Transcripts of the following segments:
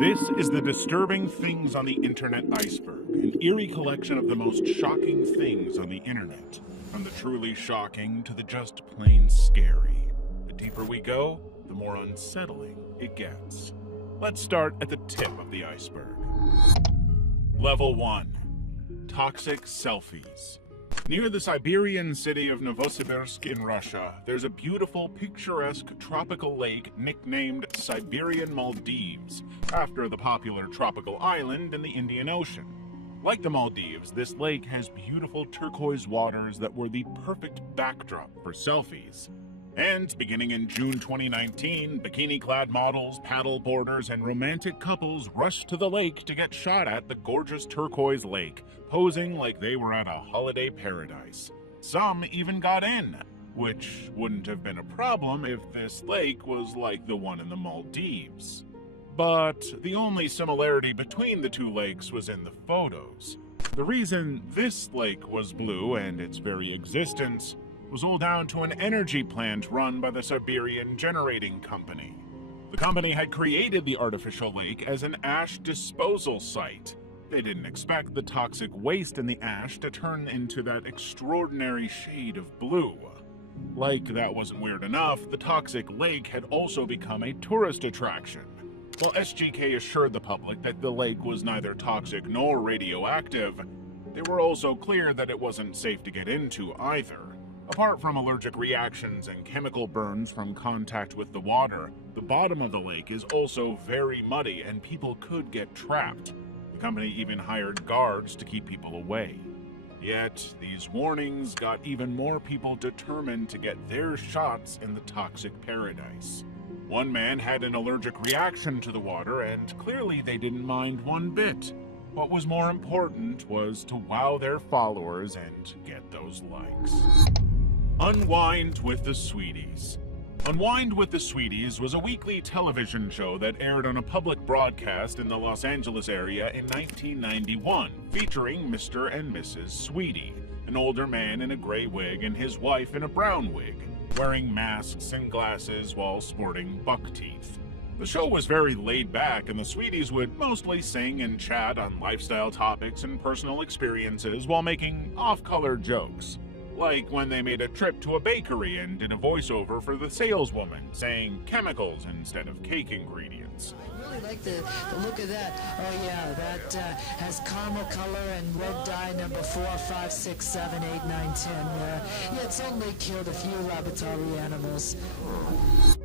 This is the Disturbing Things on the Internet Iceberg, an eerie collection of the most shocking things on the internet. From the truly shocking to the just plain scary. The deeper we go, the more unsettling it gets. Let's start at the tip of the iceberg. Level 1. Toxic selfies. Near the Siberian city of Novosibirsk in Russia, there's a beautiful, picturesque tropical lake nicknamed Siberian Maldives, after the popular tropical island in the Indian Ocean. Like the Maldives, this lake has beautiful turquoise waters that were the perfect backdrop for selfies. And beginning in June 2019, bikini-clad models, paddle boarders, and romantic couples rushed to the lake to get shot at the gorgeous turquoise lake, posing like they were at a holiday paradise. Some even got in, which wouldn't have been a problem if this lake was like the one in the Maldives. But the only similarity between the two lakes was in the photos. The reason this lake was blue and its very existence was all down to an energy plant run by the Siberian Generating Company. The company had created the artificial lake as an ash disposal site. They didn't expect the toxic waste in the ash to turn into that extraordinary shade of blue. Like that wasn't weird enough, the toxic lake had also become a tourist attraction. While SGK assured the public that the lake was neither toxic nor radioactive, they were also clear that it wasn't safe to get into either. Apart from allergic reactions and chemical burns from contact with the water, the bottom of the lake is also very muddy and people could get trapped. The company even hired guards to keep people away. Yet, these warnings got even more people determined to get their shots in the toxic paradise. One man had an allergic reaction to the water, and clearly they didn't mind one bit. What was more important was to wow their followers and get those likes. Unwind with the Sweeties. Unwind with the Sweeties was a weekly television show that aired on a public broadcast in the Los Angeles area in 1991, featuring Mr. and Mrs. Sweetie, an older man in a gray wig and his wife in a brown wig, wearing masks and glasses while sporting buck teeth. The show was very laid back, and the Sweeties would mostly sing and chat on lifestyle topics and personal experiences while making off-color jokes. Like when they made a trip to a bakery and did a voiceover for the saleswoman, saying chemicals instead of cake ingredients. I really like the look of that. Oh yeah, that has caramel color and red dye number 4, 5, 6, 7, 8, 9, 10. Yeah, it's only killed a few laboratory animals.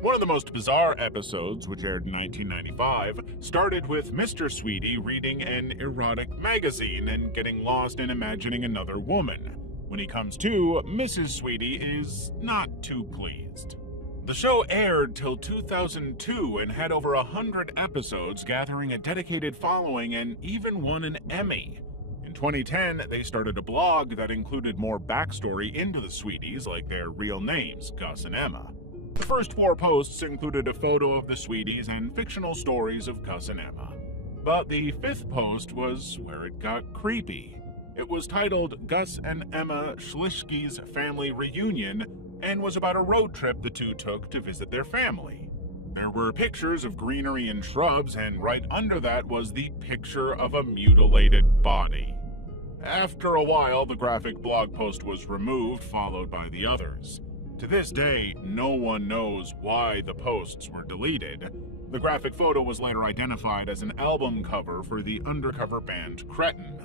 One of the most bizarre episodes, which aired in 1995, started with Mr. Sweetie reading an erotic magazine and getting lost in imagining another woman. When he comes to, Mrs. Sweetie is not too pleased. The show aired till 2002 and had over 100 episodes, gathering a dedicated following and even won an Emmy. In 2010, they started a blog that included more backstory into the Sweeties, like their real names, Gus and Emma. The first 4 posts included a photo of the Sweeties and fictional stories of Gus and Emma. But the 5th post was where it got creepy. It was titled Gus and Emma Schlishke's Family Reunion and was about a road trip the two took to visit their family. There were pictures of greenery and shrubs, and right under that was the picture of a mutilated body. After a while, the graphic blog post was removed, followed by the others. To this day, no one knows why the posts were deleted. The graphic photo was later identified as an album cover for the undercover band Cretin.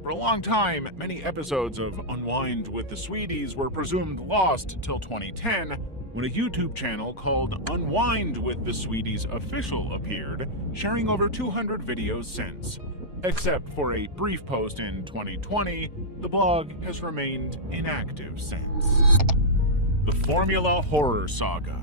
For a long time, many episodes of Unwind with the Sweeties were presumed lost till 2010, when a YouTube channel called Unwind with the Sweeties Official appeared, sharing over 200 videos since. Except for a brief post in 2020, the blog has remained inactive since. The Formula Horror Saga.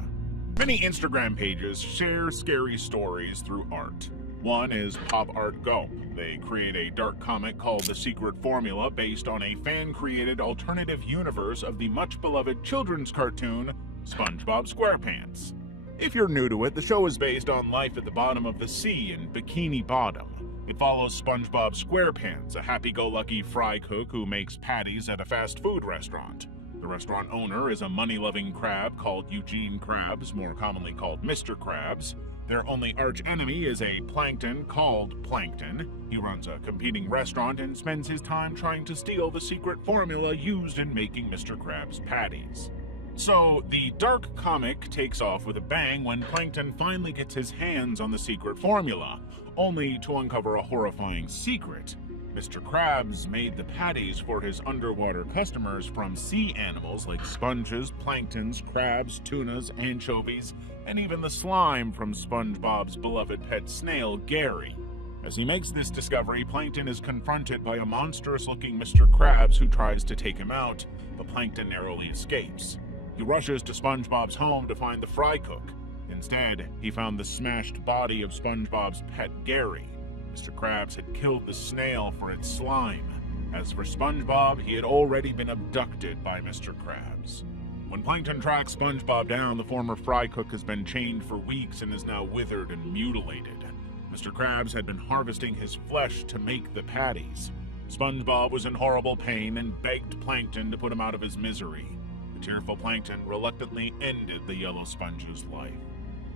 Many Instagram pages share scary stories through art. One is Pop Art Go. They create a dark comic called The Secret Formula based on a fan-created alternative universe of the much-beloved children's cartoon, SpongeBob SquarePants. If you're new to it, the show is based on life at the bottom of the sea in Bikini Bottom. It follows SpongeBob SquarePants, a happy-go-lucky fry cook who makes patties at a fast food restaurant. The restaurant owner is a money-loving crab called Eugene Krabs, more commonly called Mr. Krabs. Their only arch-enemy is a plankton called Plankton. He runs a competing restaurant and spends his time trying to steal the secret formula used in making Mr. Krabs' patties. So, the dark comic takes off with a bang when Plankton finally gets his hands on the secret formula, only to uncover a horrifying secret. Mr. Krabs made the patties for his underwater customers from sea animals like sponges, planktons, crabs, tunas, anchovies, and even the slime from SpongeBob's beloved pet snail, Gary. As he makes this discovery, Plankton is confronted by a monstrous-looking Mr. Krabs who tries to take him out, but Plankton narrowly escapes. He rushes to SpongeBob's home to find the fry cook. Instead, he found the smashed body of SpongeBob's pet, Gary. Mr. Krabs had killed the snail for its slime. As for SpongeBob, he had already been abducted by Mr. Krabs. When Plankton tracks SpongeBob down, the former fry cook has been chained for weeks and is now withered and mutilated. Mr. Krabs had been harvesting his flesh to make the patties. SpongeBob was in horrible pain and begged Plankton to put him out of his misery. The tearful Plankton reluctantly ended the yellow sponge's life.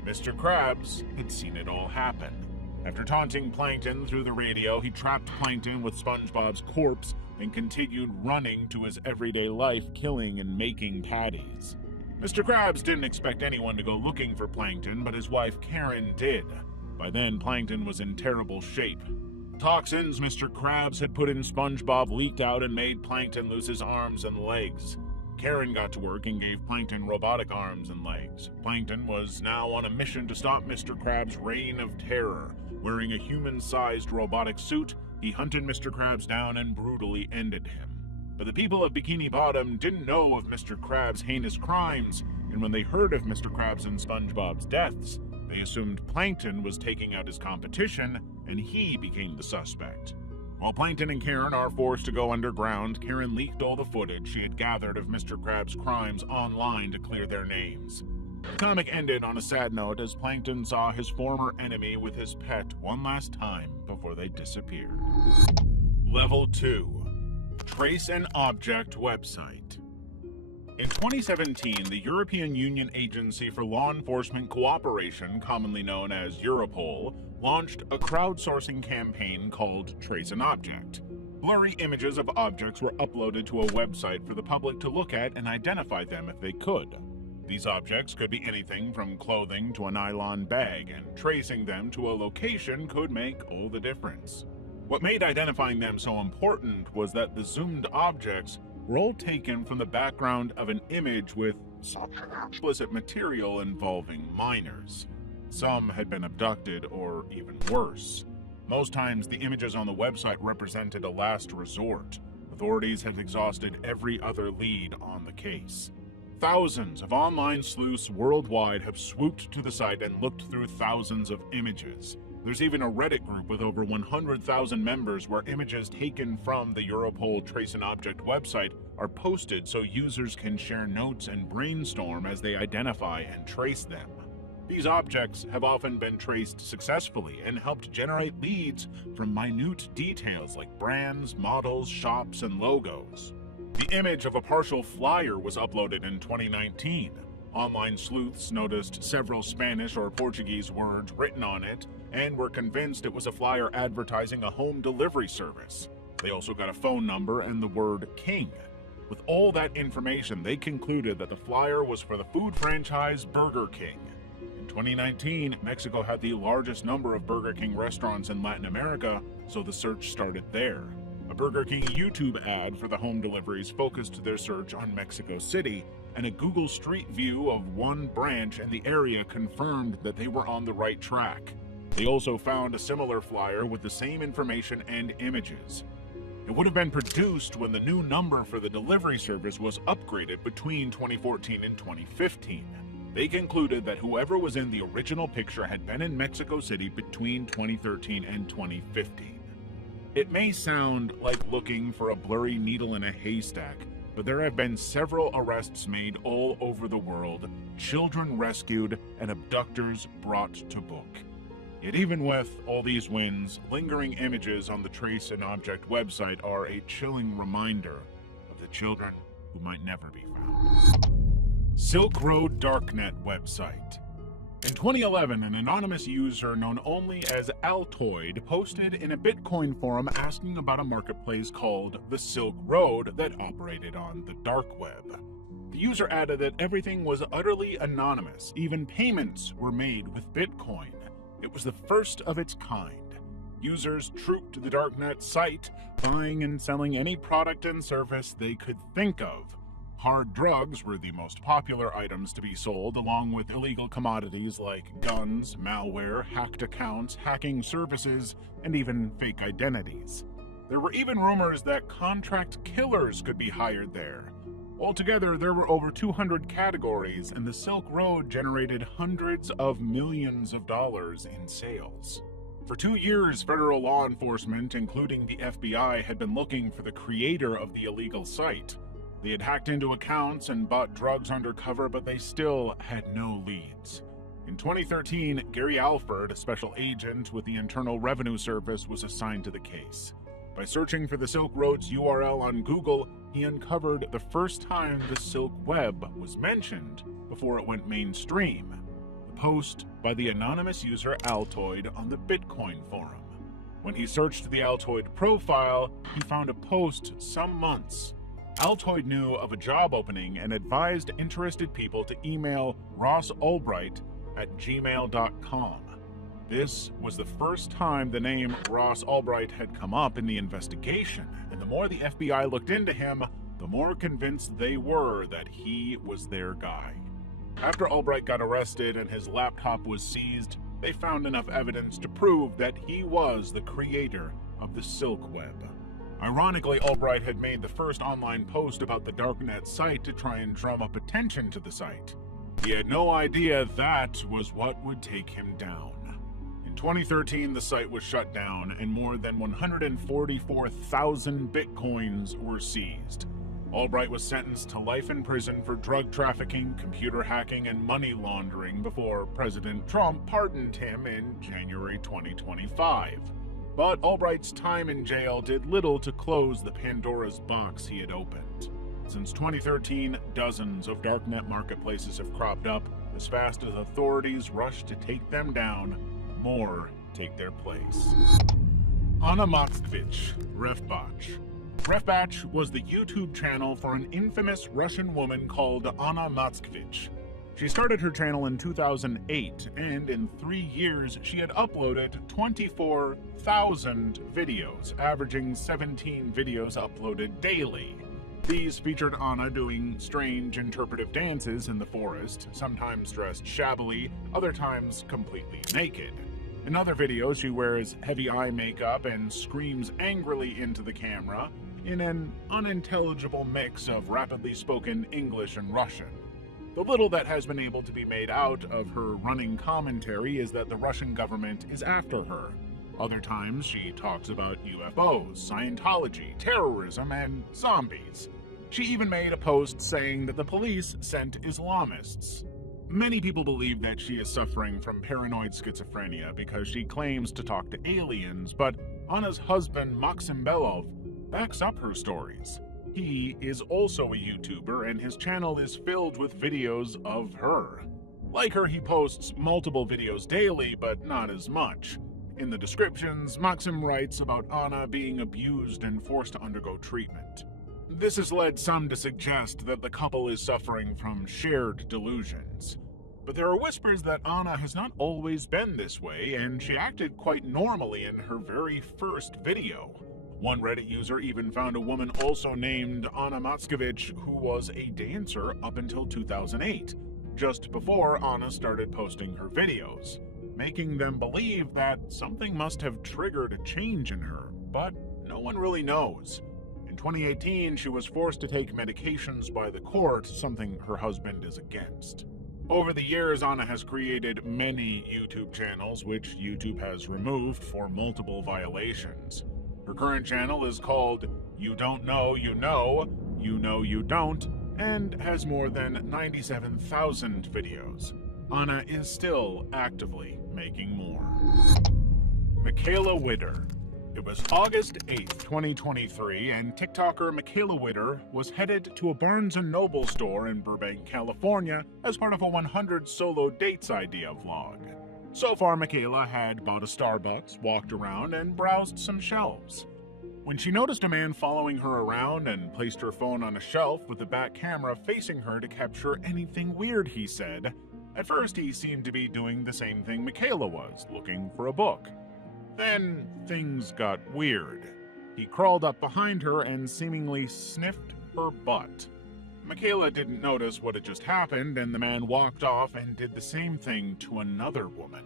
Mr. Krabs had seen it all happen. After taunting Plankton through the radio, he trapped Plankton with SpongeBob's corpse and continued running to his everyday life, killing and making patties. Mr. Krabs didn't expect anyone to go looking for Plankton, but his wife Karen did. By then, Plankton was in terrible shape. Toxins Mr. Krabs had put in SpongeBob leaked out and made Plankton lose his arms and legs. Karen got to work and gave Plankton robotic arms and legs. Plankton was now on a mission to stop Mr. Krabs' reign of terror. Wearing a human-sized robotic suit, he hunted Mr. Krabs down and brutally ended him. But the people of Bikini Bottom didn't know of Mr. Krabs' heinous crimes, and when they heard of Mr. Krabs and SpongeBob's deaths, they assumed Plankton was taking out his competition, and he became the suspect. While Plankton and Karen are forced to go underground, Karen leaked all the footage she had gathered of Mr. Krabs' crimes online to clear their names. The comic ended on a sad note as Plankton saw his former enemy with his pet one last time before they disappeared. Level 2. Trace an Object Website. In 2017, the European Union Agency for Law Enforcement Cooperation, commonly known as Europol, launched a crowdsourcing campaign called Trace an Object. Blurry images of objects were uploaded to a website for the public to look at and identify them if they could. These objects could be anything from clothing to a nylon bag, and tracing them to a location could make all the difference. What made identifying them so important was that the zoomed objects were all taken from the background of an image with explicit material involving minors. Some had been abducted, or even worse. Most times, the images on the website represented a last resort. Authorities have exhausted every other lead on the case. Thousands of online sleuths worldwide have swooped to the site and looked through thousands of images. There's even a Reddit group with over 100,000 members where images taken from the Europol Trace an Object website are posted so users can share notes and brainstorm as they identify and trace them. These objects have often been traced successfully and helped generate leads from minute details like brands, models, shops, and logos. The image of a partial flyer was uploaded in 2019. Online sleuths noticed several Spanish or Portuguese words written on it and were convinced it was a flyer advertising a home delivery service. They also got a phone number and the word King. With all that information, they concluded that the flyer was for the food franchise Burger King. In 2019, Mexico had the largest number of Burger King restaurants in Latin America, so the search started there. A Burger King YouTube ad for the home deliveries focused their search on Mexico City, and a Google Street View of one branch in the area confirmed that they were on the right track. They also found a similar flyer with the same information and images. It would have been produced when the new number for the delivery service was upgraded between 2014 and 2015. They concluded that whoever was in the original picture had been in Mexico City between 2013 and 2015. It may sound like looking for a blurry needle in a haystack, but there have been several arrests made all over the world, children rescued, and abductors brought to book. Yet even with all these wins, lingering images on the Trace an Object website are a chilling reminder of the children who might never be found. Silk Road Darknet website. In 2011, an anonymous user known only as Altoid posted in a Bitcoin forum asking about a marketplace called the Silk Road that operated on the dark web. The user added that everything was utterly anonymous, even payments were made with Bitcoin. It was the first of its kind. Users trooped to the darknet site, buying and selling any product and service they could think of. Hard drugs were the most popular items to be sold, along with illegal commodities like guns, malware, hacked accounts, hacking services, and even fake identities. There were even rumors that contract killers could be hired there. Altogether, there were over 200 categories, and the Silk Road generated hundreds of millions of dollars in sales. For 2 years, federal law enforcement, including the FBI, had been looking for the creator of the illegal site. They had hacked into accounts and bought drugs undercover, but they still had no leads. In 2013, Gary Alford, a special agent with the Internal Revenue Service, was assigned to the case. By searching for the Silk Road's URL on Google, he uncovered the first time the Silk Web was mentioned before it went mainstream. The post by the anonymous user Altoid on the Bitcoin forum. When he searched the Altoid profile, he found a post some months. Altoid knew of a job opening and advised interested people to email rossalbright@gmail.com. This was the first time the name Ross Albright had come up in the investigation, and the more the FBI looked into him, the more convinced they were that he was their guy. After Albright got arrested and his laptop was seized, they found enough evidence to prove that he was the creator of the Silk Web. Ironically, Albright had made the first online post about the darknet site to try and drum up attention to the site. He had no idea that was what would take him down. In 2013, the site was shut down and more than 144,000 bitcoins were seized. Albright was sentenced to life in prison for drug trafficking, computer hacking, and money laundering before President Trump pardoned him in January 2025. But Albright's time in jail did little to close the Pandora's box he had opened. Since 2013, dozens of darknet marketplaces have cropped up. As fast as authorities rush to take them down, more take their place. Anna Moskvich, Refbach. Refbach was the YouTube channel for an infamous Russian woman called Anna Moskvich. She started her channel in 2008, and in 3 years, she had uploaded 24,000 videos, averaging 17 videos uploaded daily. These featured Anna doing strange interpretive dances in the forest, sometimes dressed shabbily, other times completely naked. In other videos, she wears heavy eye makeup and screams angrily into the camera in an unintelligible mix of rapidly spoken English and Russian. The little that has been able to be made out of her running commentary is that the Russian government is after her. Other times, she talks about UFOs, Scientology, terrorism, and zombies. She even made a post saying that the police sent Islamists. Many people believe that she is suffering from paranoid schizophrenia because she claims to talk to aliens, but Anna's husband, Maxim Belov, backs up her stories. He is also a YouTuber, and his channel is filled with videos of her. Like her, he posts multiple videos daily, but not as much. In the descriptions, Maxim writes about Anna being abused and forced to undergo treatment. This has led some to suggest that the couple is suffering from shared delusions. But there are whispers that Anna has not always been this way, and she acted quite normally in her very first video. One Reddit user even found a woman also named Anna Moskvich who was a dancer up until 2008, just before Anna started posting her videos, making them believe that something must have triggered a change in her, but no one really knows. In 2018, she was forced to take medications by the court, something her husband is against. Over the years, Anna has created many YouTube channels, which YouTube has removed for multiple violations. Her current channel is called You Don't Know You Know, You Know You Don't, and has more than 97,000 videos. Anna is still actively making more. Michaela Witter. It was August 8th, 2023, and TikToker Michaela Witter was headed to a Barnes & Noble store in Burbank, California as part of a 100 solo dates idea vlog. So far, Michaela had bought a Starbucks, walked around, and browsed some shelves. When she noticed a man following her around and placed her phone on a shelf with the back camera facing her to capture anything weird, he said. At first, he seemed to be doing the same thing Michaela was, looking for a book. Then things got weird. He crawled up behind her and seemingly sniffed her butt. Michaela didn't notice what had just happened, and the man walked off and did the same thing to another woman.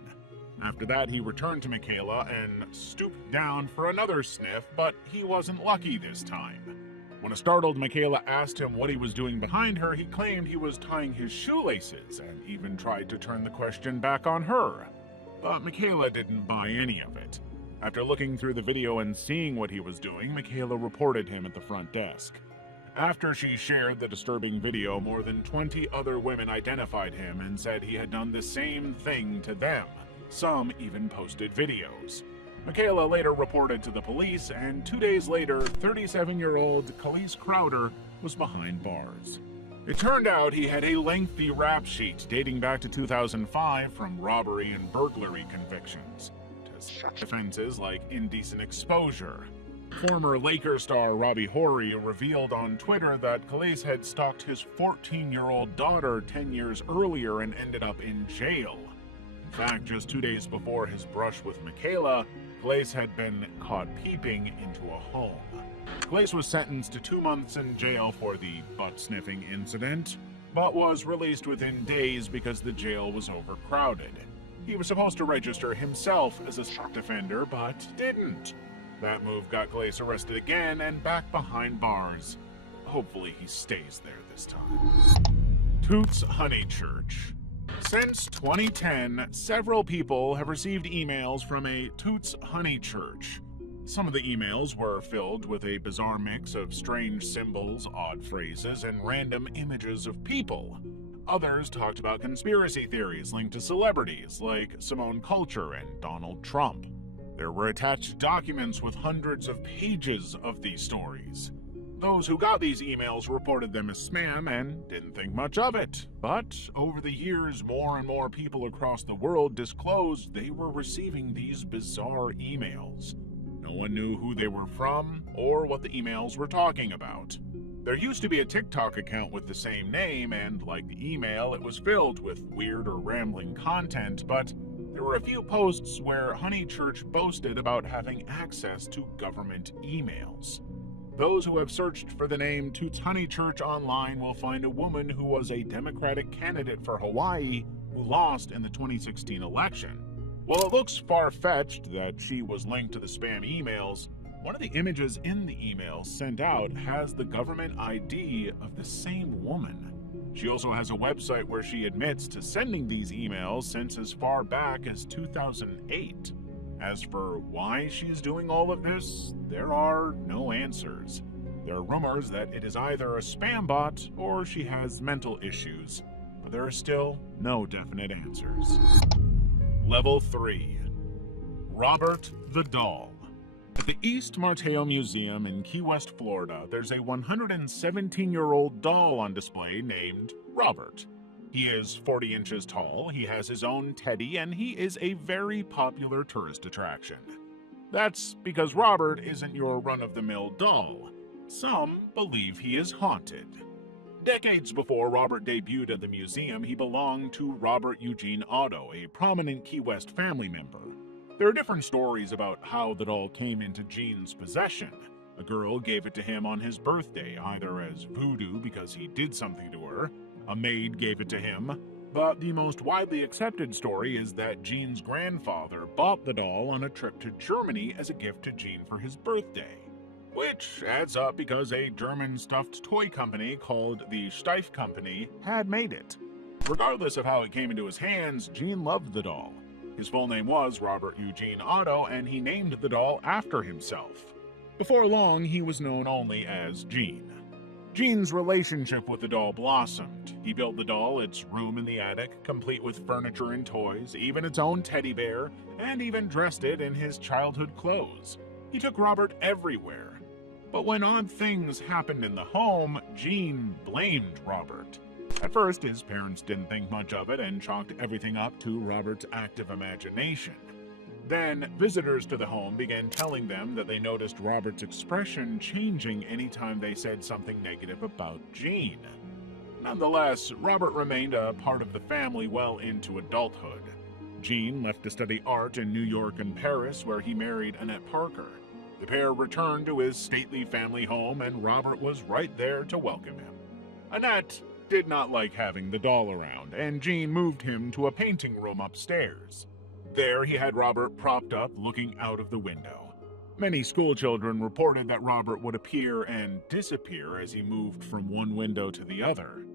After that, he returned to Michaela and stooped down for another sniff, but he wasn't lucky this time. When a startled Michaela asked him what he was doing behind her, he claimed he was tying his shoelaces and even tried to turn the question back on her. But Michaela didn't buy any of it. After looking through the video and seeing what he was doing, Michaela reported him at the front desk. After she shared the disturbing video, more than 20 other women identified him and said he had done the same thing to them. Some even posted videos. Michaela later reported to the police, and 2 days later, 37-year-old Khalees Crowder was behind bars. It turned out he had a lengthy rap sheet dating back to 2005 from robbery and burglary convictions to offenses like indecent exposure. Former Lakers star Robbie Horry revealed on Twitter that Khalees had stalked his 14-year-old daughter 10 years earlier and ended up in jail. In fact, just 2 days before his brush with Michaela, Khalees had been caught peeping into a home. Khalees was sentenced to 2 months in jail for the butt-sniffing incident, but was released within days because the jail was overcrowded. He was supposed to register himself as a sex offender, but didn't. That move got Khalees arrested again and back behind bars. Hopefully he stays there this time. Toots Honeychurch. Since 2010, several people have received emails from a Toots Honeychurch. Some of the emails were filled with a bizarre mix of strange symbols, odd phrases, and random images of people. Others talked about conspiracy theories linked to celebrities like Simone Kulcher and Donald Trump. There were attached documents with hundreds of pages of these stories. Those who got these emails reported them as spam and didn't think much of it. But over the years, more and more people across the world disclosed they were receiving these bizarre emails. No one knew who they were from or what the emails were talking about. There used to be a TikTok account with the same name, and like the email, it was filled with weird or rambling content, but there were a few posts where Honeychurch boasted about having access to government emails. Those who have searched for the name Toots Honeychurch online will find a woman who was a Democratic candidate for Hawaii who lost in the 2016 election. While it looks far-fetched that she was linked to the spam emails, one of the images in the email sent out has the government ID of the same woman. She also has a website where she admits to sending these emails since as far back as 2008. As for why she's doing all of this, there are no answers. There are rumors that it is either a spam bot or she has mental issues, but there are still no definite answers. Level 3. Robert the Doll. At the East Mateo Museum in Key West, Florida, there's a 117-year-old doll on display named Robert. He is 40 inches tall, he has his own teddy, and he is a very popular tourist attraction. That's because Robert isn't your run-of-the-mill doll. Some believe he is haunted. Decades before Robert debuted at the museum, he belonged to Robert Eugene Otto, a prominent Key West family member. There are different stories about how the doll came into Gene's possession. A girl gave it to him on his birthday, either as voodoo because he did something to her, a maid gave it to him, but the most widely accepted story is that Gene's grandfather bought the doll on a trip to Germany as a gift to Gene for his birthday. Which adds up because a German stuffed toy company called the Steiff Company had made it. Regardless of how it came into his hands, Gene loved the doll. His full name was Robert Eugene Otto, and he named the doll after himself. Before long, he was known only as Gene. Gene's relationship with the doll blossomed. He built the doll its room in the attic, complete with furniture and toys, even its own teddy bear, and even dressed it in his childhood clothes. He took Robert everywhere. But when odd things happened in the home, Gene blamed Robert. At first, his parents didn't think much of it and chalked everything up to Robert's active imagination. Then, visitors to the home began telling them that they noticed Robert's expression changing anytime they said something negative about Gene. Nonetheless, Robert remained a part of the family well into adulthood. Gene left to study art in New York and Paris, where he married Annette Parker. The pair returned to his stately family home, and Robert was right there to welcome him. Annette did not like having the doll around, and Gene moved him to a painting room upstairs. There he had Robert propped up looking out of the window. Many schoolchildren reported that Robert would appear and disappear as he moved from one window to the other.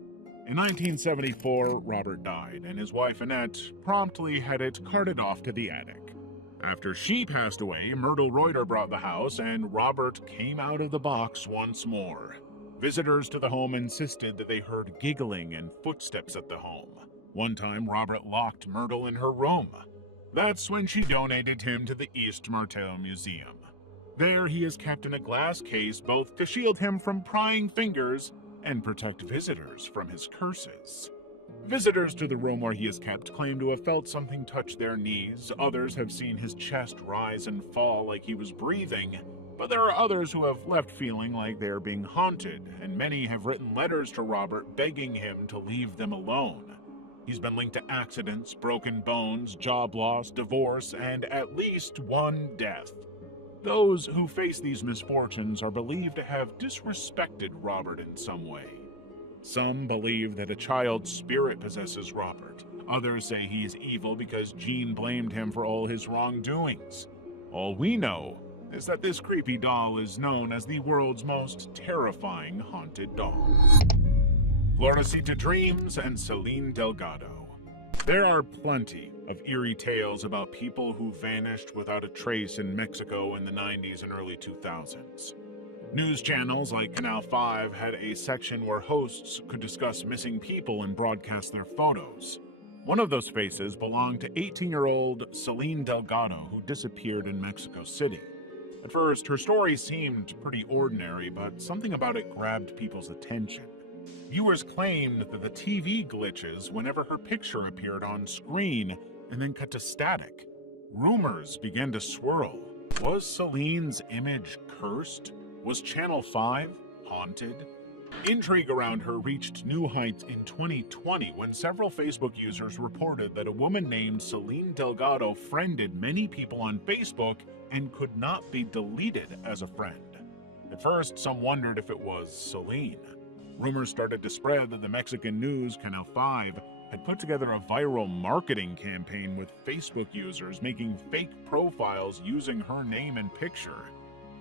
In 1974, Robert died, and his wife Annette promptly had it carted off to the attic. After she passed away, Myrtle Reuter bought the house, and Robert came out of the box once more. Visitors to the home insisted that they heard giggling and footsteps at the home. One time, Robert locked Myrtle in her room. That's when she donated him to the East Martel Museum. There he is kept in a glass case both to shield him from prying fingers and protect visitors from his curses. Visitors to the room where he is kept claim to have felt something touch their knees. Others have seen his chest rise and fall like he was breathing. But there are others who have left feeling like they are being haunted, and many have written letters to Robert begging him to leave them alone. He's been linked to accidents, broken bones, job loss, divorce, and at least one death. Those who face these misfortunes are believed to have disrespected Robert in some way. Some believe that a child's spirit possesses Robert. Others say he is evil because Gene blamed him for all his wrongdoings. All we know is that this creepy doll is known as the world's most terrifying haunted doll. Florecita Dreams and Celine Delgado. There are plenty of eerie tales about people who vanished without a trace in Mexico in the 90s and early 2000s. News channels like Canal 5 had a section where hosts could discuss missing people and broadcast their photos. One of those faces belonged to 18-year-old Celine Delgado, who disappeared in Mexico City. At first, her story seemed pretty ordinary, but something about it grabbed people's attention. Viewers claimed that the TV glitches whenever her picture appeared on screen and then cut to static. Rumors began to swirl. Was Celine's image cursed? Was Channel 5 haunted? Intrigue around her reached new heights in 2020 when several Facebook users reported that a woman named Celine Delgado friended many people on Facebook and could not be deleted as a friend. At first, some wondered if it was Celine. Rumors started to spread that the Mexican news, Canal 5, had put together a viral marketing campaign with Facebook users making fake profiles using her name and picture.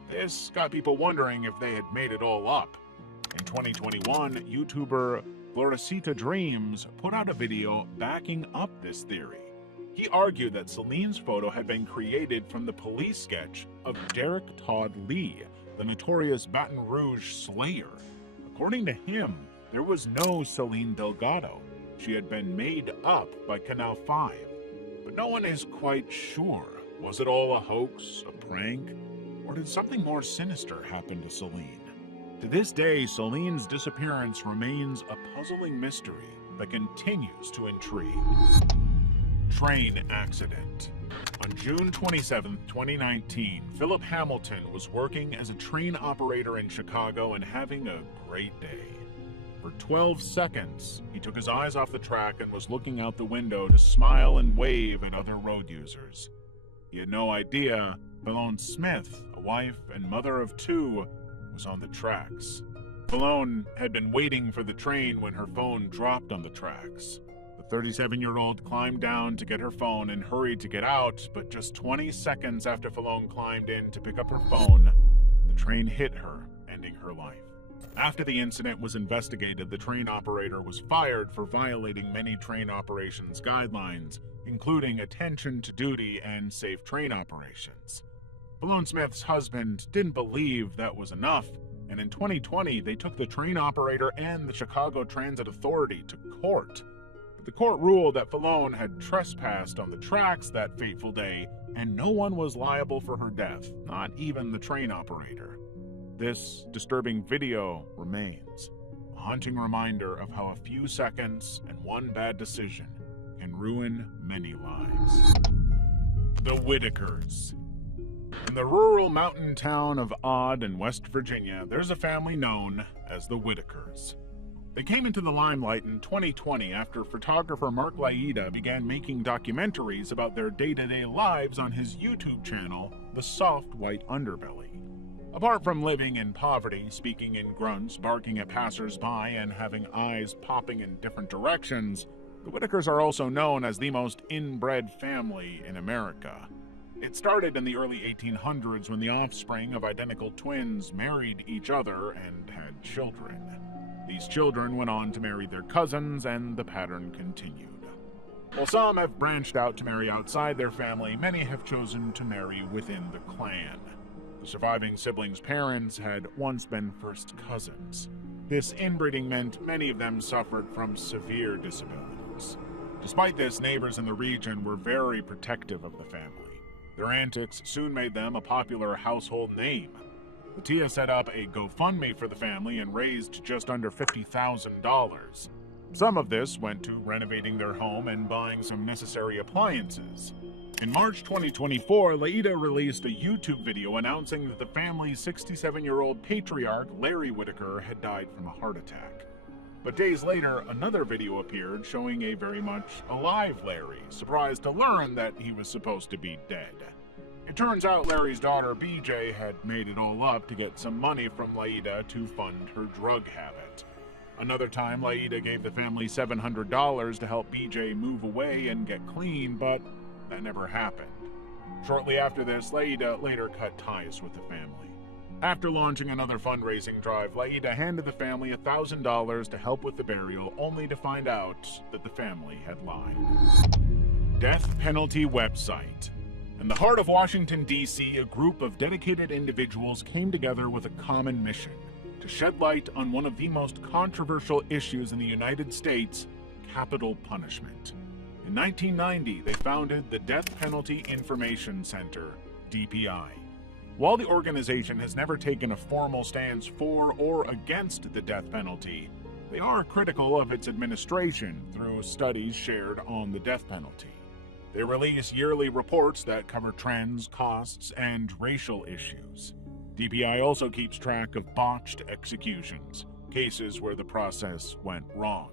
This got people wondering if they had made it all up. In 2021, YouTuber Florecita Dreams put out a video backing up this theory. He argued that Celine's photo had been created from the police sketch of Derek Todd Lee, the notorious Baton Rouge Slayer. According to him, there was no Celine Delgado. She had been made up by Canal 5. But no one is quite sure. Was it all a hoax, a prank, or did something more sinister happen to Celine? To this day, Celine's disappearance remains a puzzling mystery that continues to intrigue. Train accident. On June 27, 2019, Philip Hamilton was working as a train operator in Chicago and having a great day. For 12 seconds, he took his eyes off the track and was looking out the window to smile and wave at other road users. He had no idea Philone Smith, a wife and mother of two, was on the tracks. Philone had been waiting for the train when her phone dropped on the tracks. The 37-year-old climbed down to get her phone and hurried to get out, but just 20 seconds after Philone climbed in to pick up her phone, the train hit her, ending her life. After the incident was investigated, the train operator was fired for violating many train operations guidelines, including attention to duty and safe train operations. Philone Smith's husband didn't believe that was enough, and in 2020 they took the train operator and the Chicago Transit Authority to court. The court ruled that Fallone had trespassed on the tracks that fateful day, and no one was liable for her death, not even the train operator. This disturbing video remains, a haunting reminder of how a few seconds and one bad decision can ruin many lives. The Whitakers. In the rural mountain town of Odd in West Virginia, there's a family known as the Whitakers. They came into the limelight in 2020 after photographer Mark Laida began making documentaries about their day-to-day lives on his YouTube channel, The Soft White Underbelly. Apart from living in poverty, speaking in grunts, barking at passers-by, and having eyes popping in different directions, the Whitakers are also known as the most inbred family in America. It started in the early 1800s when the offspring of identical twins married each other and had children. These children went on to marry their cousins, and the pattern continued. While some have branched out to marry outside their family, many have chosen to marry within the clan. The surviving siblings' parents had once been first cousins. This inbreeding meant many of them suffered from severe disabilities. Despite this, neighbors in the region were very protective of the family. Their antics soon made them a popular household name. The Tia set up a GoFundMe for the family and raised just under $50,000. Some of this went to renovating their home and buying some necessary appliances. In March 2024, Laida released a YouTube video announcing that the family's 67-year-old patriarch, Larry Whitaker, had died from a heart attack. But days later, another video appeared showing a very much alive Larry, surprised to learn that he was supposed to be dead. It turns out Larry's daughter, BJ, had made it all up to get some money from Laida to fund her drug habit. Another time, Laida gave the family $700 to help BJ move away and get clean, but that never happened. Shortly after this, Laida later cut ties with the family. After launching another fundraising drive, Laida handed the family $1,000 to help with the burial, only to find out that the family had lied. Death Penalty Website. In the heart of Washington, D.C., a group of dedicated individuals came together with a common mission: to shed light on one of the most controversial issues in the United States, capital punishment. In 1990, they founded the Death Penalty Information Center, DPI. While the organization has never taken a formal stance for or against the death penalty, they are critical of its administration through studies shared on the death penalty. They release yearly reports that cover trends, costs, and racial issues. DPI also keeps track of botched executions, cases where the process went wrong.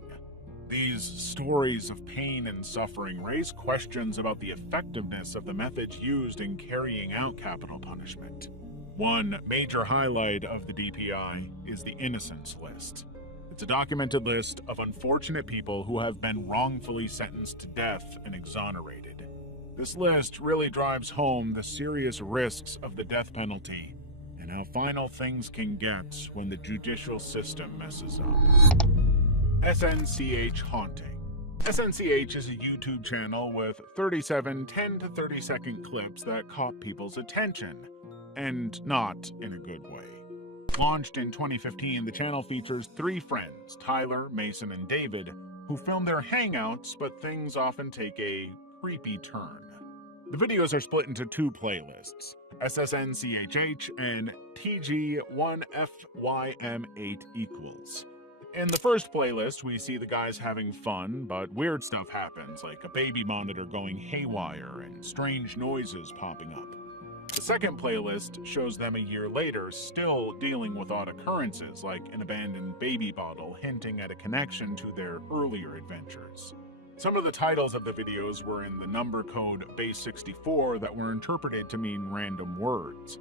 These stories of pain and suffering raise questions about the effectiveness of the methods used in carrying out capital punishment. One major highlight of the DPI is the innocence list. It's a documented list of unfortunate people who have been wrongfully sentenced to death and exonerated. This list really drives home the serious risks of the death penalty and how final things can get when the judicial system messes up. SNCH Haunting. SNCH is a YouTube channel with 37 10 to 30 second clips that caught people's attention, and not in a good way. Launched in 2015, the channel features three friends, Tyler, Mason, and David, who film their hangouts, but things often take a creepy turn. The videos are split into two playlists, SSNCHH and TG1FYM8 equals. In the first playlist, we see the guys having fun, but weird stuff happens, like a baby monitor going haywire and strange noises popping up. The second playlist shows them a year later still dealing with odd occurrences, like an abandoned baby bottle hinting at a connection to their earlier adventures. Some of the titles of the videos were in the number code base64 that were interpreted to mean random words.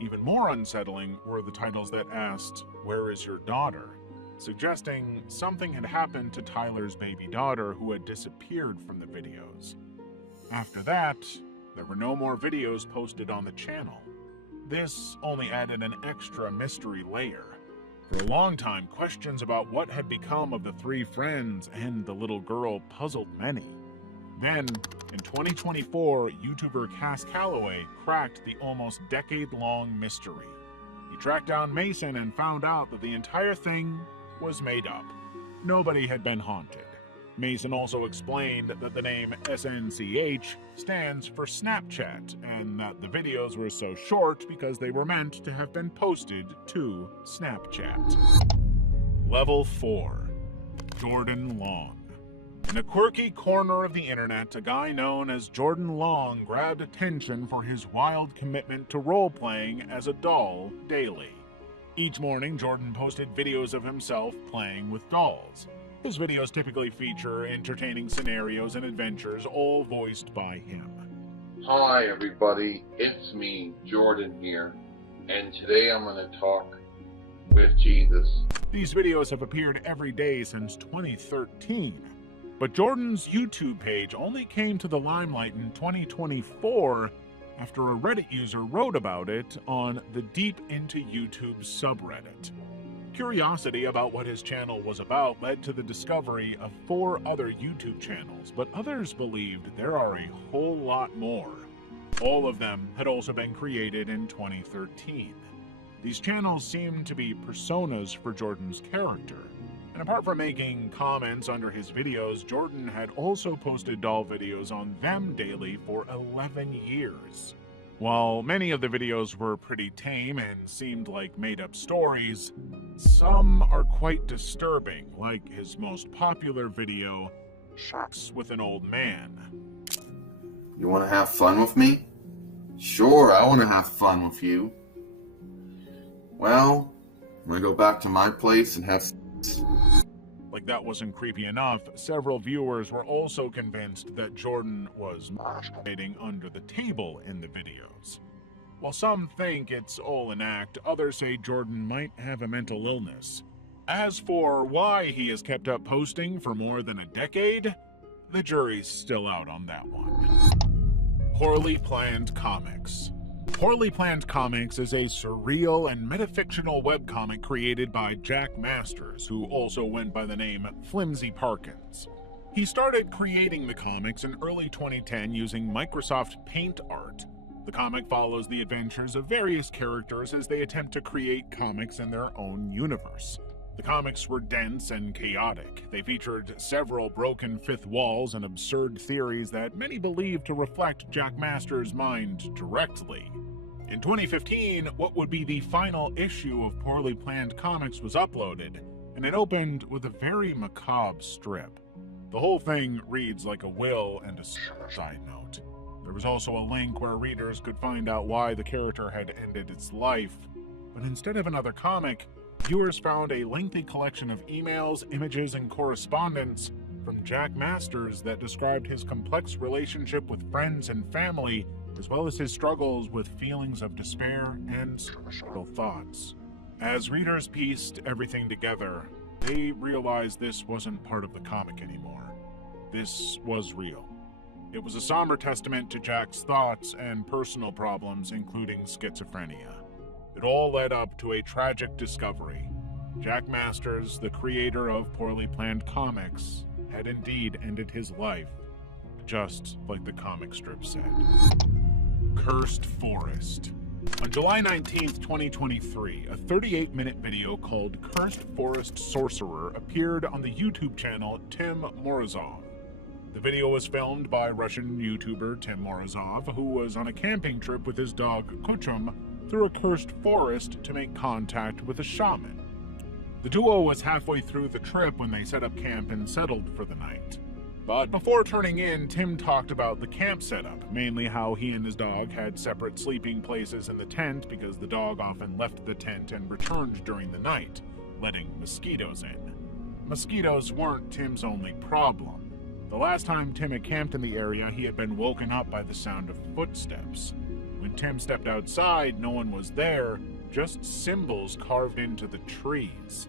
Even more unsettling were the titles that asked, "Where is your daughter?" suggesting something had happened to Tyler's baby daughter who had disappeared from the videos. After that, there were no more videos posted on the channel. This only added an extra mystery layer. For a long time, questions about what had become of the three friends and the little girl puzzled many. Then, in 2024, YouTuber Cass Calloway cracked the almost decade-long mystery. He tracked down Mason and found out that the entire thing was made up. Nobody had been haunted. Mason also explained that the name SNCH stands for Snapchat, and that the videos were so short because they were meant to have been posted to Snapchat. Level 4. Jordan Long. In a quirky corner of the internet, a guy known as Jordan Long grabbed attention for his wild commitment to role-playing as a doll daily. Each morning, Jordan posted videos of himself playing with dolls. His videos typically feature entertaining scenarios and adventures, all voiced by him. Hi everybody, it's me, Jordan here, and today I'm going to talk with Jesus. These videos have appeared every day since 2013, but Jordan's YouTube page only came to the limelight in 2024 after a Reddit user wrote about it on the Deep Into YouTube subreddit. Curiosity about what his channel was about led to the discovery of 4 other YouTube channels, but others believed there are a whole lot more. All of them had also been created in 2013. These channels seemed to be personas for Jordan's character, and apart from making comments under his videos, Jordan had also posted doll videos on them daily for 11 years. While many of the videos were pretty tame and seemed like made-up stories, some are quite disturbing, like his most popular video, Sex with an Old Man. You want to have fun with me? Sure, I want to have fun with you. Well, I'm going to go back to my place and have sex. Like that wasn't creepy enough, several viewers were also convinced that Jordan was masturbating under the table in the videos. While some think it's all an act, others say Jordan might have a mental illness. As for why he has kept up posting for more than a decade, the jury's still out on that one. Poorly Planned Comics. Poorly Planned Comics is a surreal and metafictional webcomic created by Jack Masters, who also went by the name Flimsy Parkins. He started creating the comics in early 2010 using Microsoft Paint Art. The comic follows the adventures of various characters as they attempt to create comics in their own universe. The comics were dense and chaotic. They featured several broken fifth walls and absurd theories that many believed to reflect Jack Masters' mind directly. In 2015, what would be the final issue of Poorly Planned Comics was uploaded, and it opened with a very macabre strip. The whole thing reads like a will and a side note. There was also a link where readers could find out why the character had ended its life, but instead of another comic, viewers found a lengthy collection of emails, images, and correspondence from Jack Masters that described his complex relationship with friends and family, as well as his struggles with feelings of despair and suicidal thoughts. As readers pieced everything together, they realized this wasn't part of the comic anymore. This was real. It was a somber testament to Jack's thoughts and personal problems, including schizophrenia. It all led up to a tragic discovery. Jack Masters, the creator of Poorly Planned Comics, had indeed ended his life, just like the comic strip said. Cursed Forest. On July 19th, 2023, a 38-minute video called Cursed Forest Sorcerer appeared on the YouTube channel Tim Morozov. The video was filmed by Russian YouTuber Tim Morozov, who was on a camping trip with his dog Kuchum through a cursed forest to make contact with a shaman. The duo was halfway through the trip when they set up camp and settled for the night. But before turning in, Tim talked about the camp setup, mainly how he and his dog had separate sleeping places in the tent because the dog often left the tent and returned during the night, letting mosquitoes in. Mosquitoes weren't Tim's only problem. The last time Tim had camped in the area, he had been woken up by the sound of footsteps. When Tim stepped outside, no one was there, just symbols carved into the trees.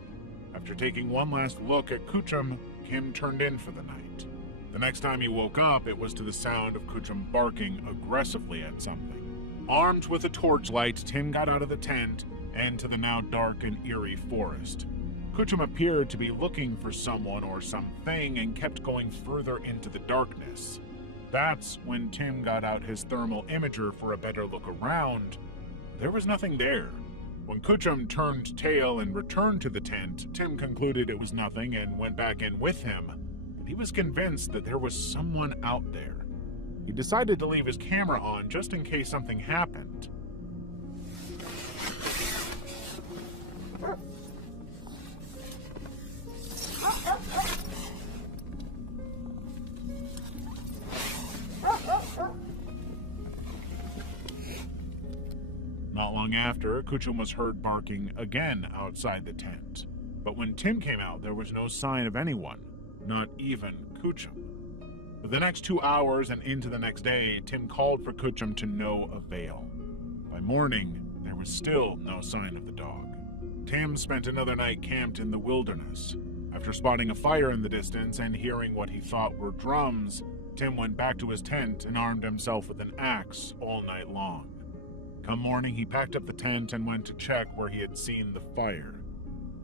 After taking one last look at Kuchum, Tim turned in for the night. The next time he woke up, it was to the sound of Kuchum barking aggressively at something. Armed with a torchlight, Tim got out of the tent and to the now dark and eerie forest. Kuchum appeared to be looking for someone or something and kept going further into the darkness. That's when Tim got out his thermal imager for a better look around. There was nothing there. When Kuchum turned tail and returned to the tent, Tim concluded it was nothing and went back in with him. he was convinced that there was someone out there. He decided to leave his camera on just in case something happened. Not long after, Kuchum was heard barking again outside the tent. But when Tim came out, there was no sign of anyone, not even Kuchum. For the next 2 hours and into the next day, Tim called for Kuchum to no avail. By morning, there was still no sign of the dog. Tim spent another night camped in the wilderness. After spotting a fire in the distance and hearing what he thought were drums, Tim went back to his tent and armed himself with an axe all night long. Come morning, he packed up the tent and went to check where he had seen the fire.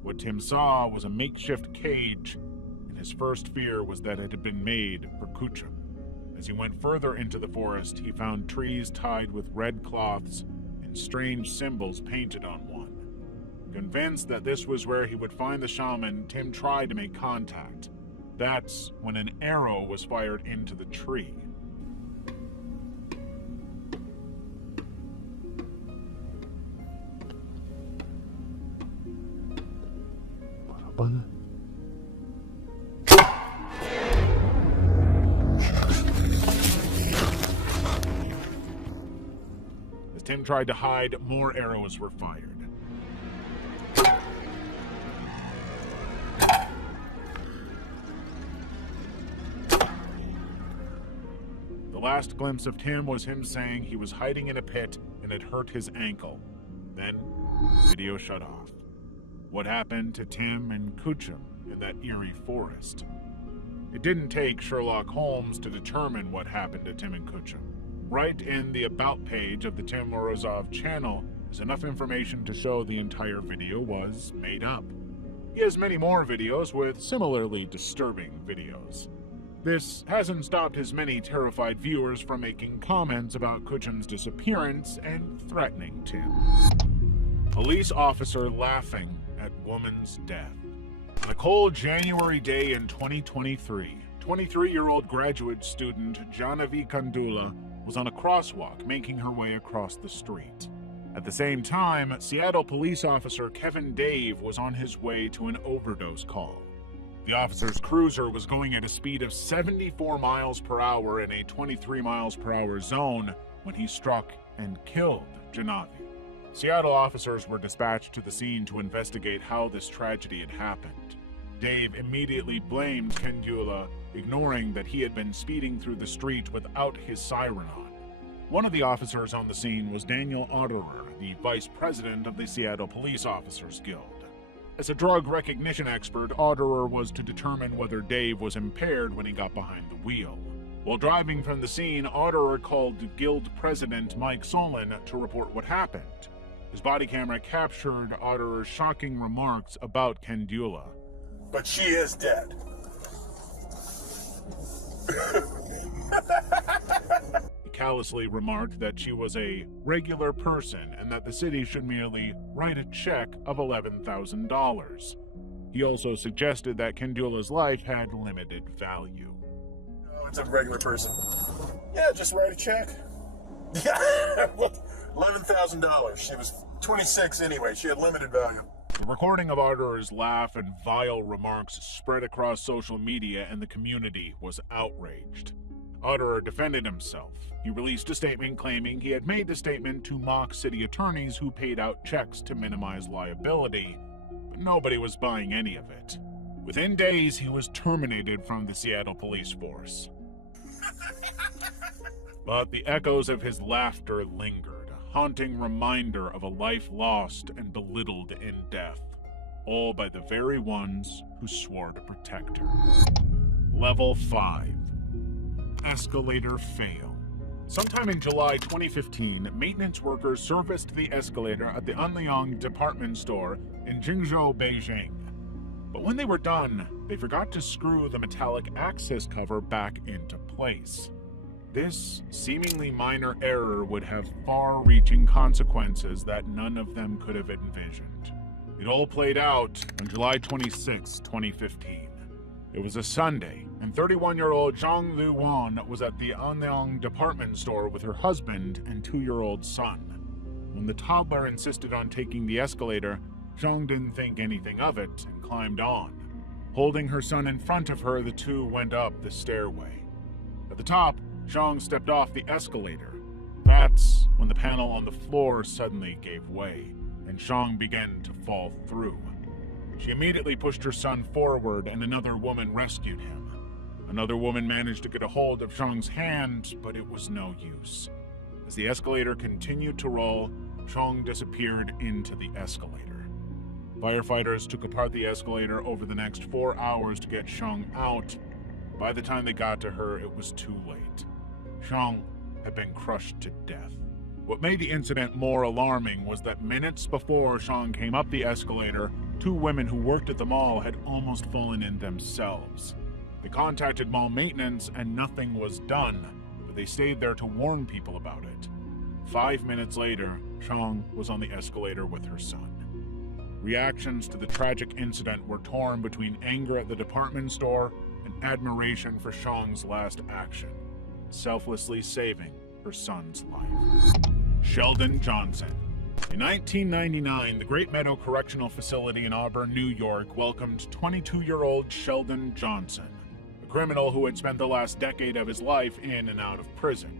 What Tim saw was a makeshift cage, and his first fear was that it had been made for Kuchum. As he went further into the forest, he found trees tied with red cloths and strange symbols painted on one. Convinced that this was where he would find the shaman, Tim tried to make contact. That's when an arrow was fired into the tree. As Tim tried to hide, more arrows were fired. The last glimpse of Tim was him saying he was hiding in a pit and had hurt his ankle. Then, video shut off. What happened to Tim and Kuchum in that eerie forest? It didn't take Sherlock Holmes to determine what happened to Tim and Kuchum. Right in the About page of the Tim Morozov channel is enough information to show the entire video was made up. He has many more videos with similarly disturbing videos. This hasn't stopped his many terrified viewers from making comments about Kuchum's disappearance and threatening Tim. Police officer laughing at woman's death. On a cold January day in 2023, 23-year-old graduate student Janavi Kandula was on a crosswalk making her way across the street. At the same time, Seattle police officer Kevin Dave was on his way to an overdose call. The officer's cruiser was going at a speed of 74 miles per hour in a 23 miles per hour zone when he struck and killed Janavi. Seattle officers were dispatched to the scene to investigate how this tragedy had happened. Dave immediately blamed Kandula, ignoring that he had been speeding through the street without his siren on. One of the officers on the scene was Daniel Otterer, the vice president of the Seattle Police Officers Guild. As a drug recognition expert, Otterer was to determine whether Dave was impaired when he got behind the wheel. While driving from the scene, Otterer called Guild President Mike Solon to report what happened. His body camera captured Otterer's shocking remarks about Kandula. But she is dead. He callously remarked that she was a regular person and that the city should merely write a check of $11,000. He also suggested that Kandula's life had limited value. Oh, it's a regular person. Yeah, just write a check. Yeah, $11,000. She was 26 anyway. She had limited value. The recording of Otterer's laugh and vile remarks spread across social media, and the community was outraged. Otterer defended himself. He released a statement claiming he had made the statement to mock city attorneys who paid out checks to minimize liability, but nobody was buying any of it. Within days, he was terminated from the Seattle police force. But the echoes of his laughter lingered, a haunting reminder of a life lost and belittled in death, all by the very ones who swore to protect her. Level 5. Escalator fail. Sometime in July 2015, maintenance workers serviced the escalator at the Anliang department store in Jingzhou, Beijing. But when they were done, they forgot to screw the metallic access cover back into place. This seemingly minor error would have far-reaching consequences that none of them could have envisioned. It all played out on July 26, 2015. It was a Sunday, and 31-year-old Zhang Luwan was at the Anyang department store with her husband and 2-year-old son. When the toddler insisted on taking the escalator, Zhang didn't think anything of it and climbed on. Holding her son in front of her, the two went up the stairway. At the top, Zhang stepped off the escalator. That's when the panel on the floor suddenly gave way, and Zhang began to fall through. She immediately pushed her son forward, and another woman rescued him. Another woman managed to get a hold of Zhang's hand, but it was no use. As the escalator continued to roll, Zhang disappeared into the escalator. Firefighters took apart the escalator over the next 4 hours to get Zhang out. By the time they got to her, it was too late. Zhang had been crushed to death. What made the incident more alarming was that minutes before Zhang came up the escalator, 2 women who worked at the mall had almost fallen in themselves. They contacted mall maintenance and nothing was done, but they stayed there to warn people about it. 5 minutes later, Zhang was on the escalator with her son. Reactions to the tragic incident were torn between anger at the department store and admiration for Zhang's last action, selflessly saving her son's life. Sheldon Johnson. In 1999, the Great Meadow Correctional Facility in Auburn, New York, welcomed 22-year-old Sheldon Johnson, a criminal who had spent the last decade of his life in and out of prison.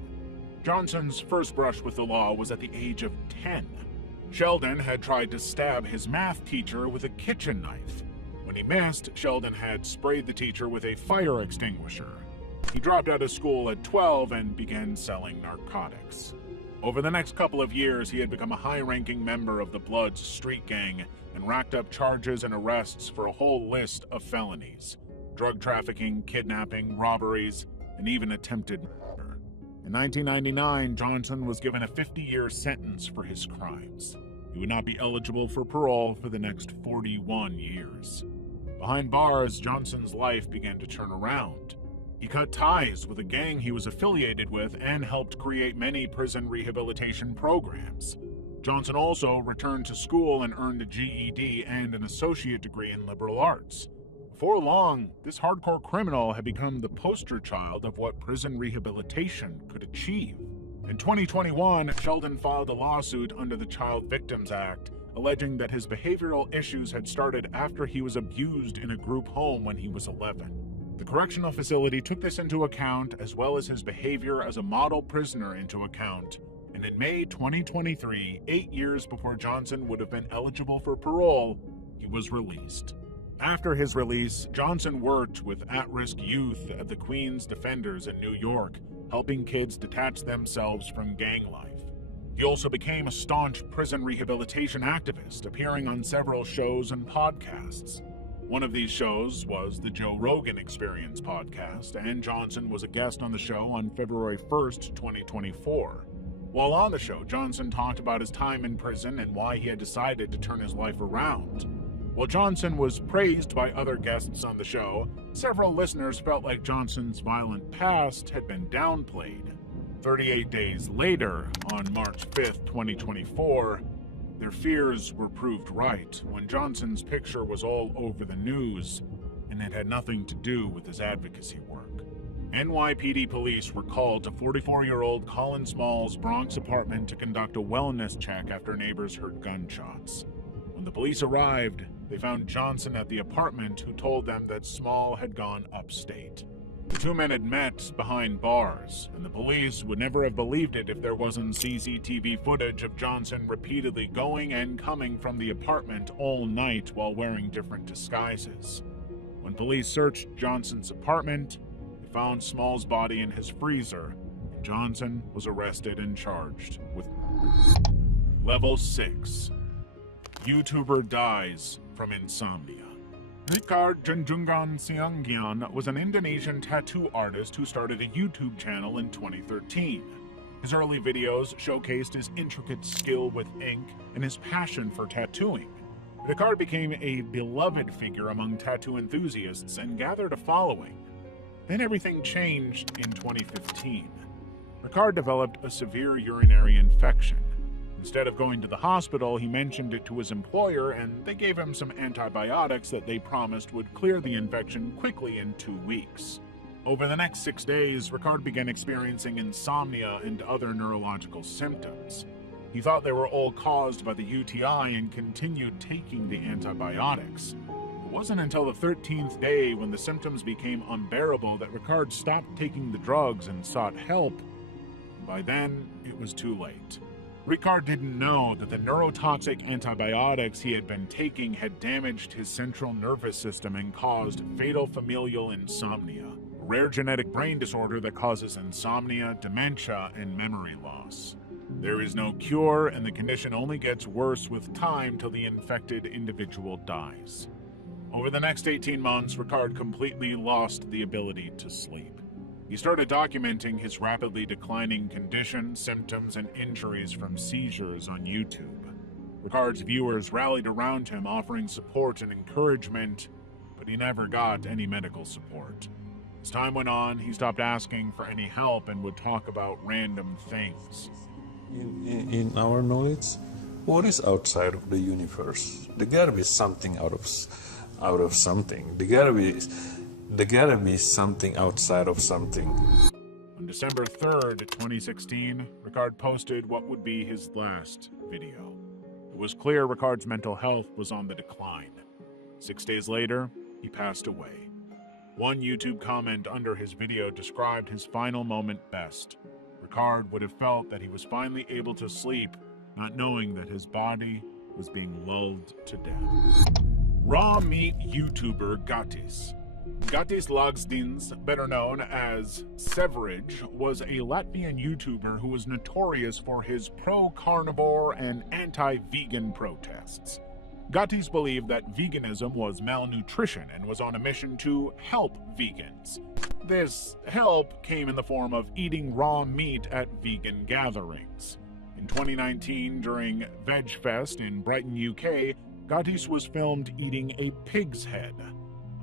Johnson's first brush with the law was at the age of 10. Sheldon had tried to stab his math teacher with a kitchen knife. When he missed, Sheldon had sprayed the teacher with a fire extinguisher. He dropped out of school at 12 and began selling narcotics. Over the next couple of years, he had become a high-ranking member of the Bloods street gang and racked up charges and arrests for a whole list of felonies: drug trafficking, kidnapping, robberies, and even attempted murder. In 1999, Johnson was given a 50-year sentence for his crimes. He would not be eligible for parole for the next 41 years. Behind bars, Johnson's life began to turn around. He cut ties with a gang he was affiliated with and helped create many prison rehabilitation programs. Johnson also returned to school and earned a GED and an associate degree in liberal arts. Before long, this hardcore criminal had become the poster child of what prison rehabilitation could achieve. In 2021, Sheldon filed a lawsuit under the Child Victims Act, alleging that his behavioral issues had started after he was abused in a group home when he was 11. The correctional facility took this into account, as well as his behavior as a model prisoner into account, and in May 2023, 8 years before Johnson would have been eligible for parole, he was released. After his release, Johnson worked with at-risk youth at the Queens Defenders in New York, helping kids detach themselves from gang life. He also became a staunch prison rehabilitation activist, appearing on several shows and podcasts. One of these shows was the Joe Rogan Experience podcast, and Johnson was a guest on the show on February 1st, 2024. While on the show, Johnson talked about his time in prison and why he had decided to turn his life around. While Johnson was praised by other guests on the show, several listeners felt like Johnson's violent past had been downplayed. 38 days later, on March 5th, 2024, their fears were proved right when Johnson's picture was all over the news, and it had nothing to do with his advocacy work. NYPD police were called to 44-year-old Colin Small's Bronx apartment to conduct a wellness check after neighbors heard gunshots. When the police arrived, they found Johnson at the apartment, who told them that Small had gone upstate. The two men had met behind bars, and the police would never have believed it if there wasn't CCTV footage of Johnson repeatedly going and coming from the apartment all night while wearing different disguises. When police searched Johnson's apartment, they found Small's body in his freezer, and Johnson was arrested and charged with murder. Level 6. YouTuber dies from insomnia. Ricard Junjungan Siangyan was an Indonesian tattoo artist who started a YouTube channel in 2013. His early videos showcased his intricate skill with ink and his passion for tattooing. Ricard became a beloved figure among tattoo enthusiasts and gathered a following. Then everything changed in 2015. Ricard developed a severe urinary infection. Instead of going to the hospital, he mentioned it to his employer, and they gave him some antibiotics that they promised would clear the infection quickly in 2 weeks. Over the next 6 days, Ricard began experiencing insomnia and other neurological symptoms. He thought they were all caused by the UTI and continued taking the antibiotics. It wasn't until the 13th day, when the symptoms became unbearable, that Ricard stopped taking the drugs and sought help. By then, it was too late. Ricard didn't know that the neurotoxic antibiotics he had been taking had damaged his central nervous system and caused fatal familial insomnia, a rare genetic brain disorder that causes insomnia, dementia, and memory loss. There is no cure, and the condition only gets worse with time till the infected individual dies. Over the next 18 months, Ricard completely lost the ability to sleep. He started documenting his rapidly declining condition, symptoms, and injuries from seizures on YouTube. Ricard's viewers rallied around him, offering support and encouragement, but he never got any medical support. As time went on, he stopped asking for any help and would talk about random things. In our knowledge, what is outside of the universe? There gotta be something out of something. There gotta be something outside of something. On December 3rd, 2016, Ricard posted what would be his last video. It was clear Ricard's mental health was on the decline. 6 days later, he passed away. One YouTube comment under his video described his final moment best. Ricard would have felt that he was finally able to sleep, not knowing that his body was being lulled to death. Raw meat YouTuber Gatis. Gatis Lagstins, better known as Severage, was a Latvian YouTuber who was notorious for his pro-carnivore and anti-vegan protests. Gatis believed that veganism was malnutrition and was on a mission to help vegans. This help came in the form of eating raw meat at vegan gatherings. In 2019, during VegFest in Brighton, UK, Gatis was filmed eating a pig's head.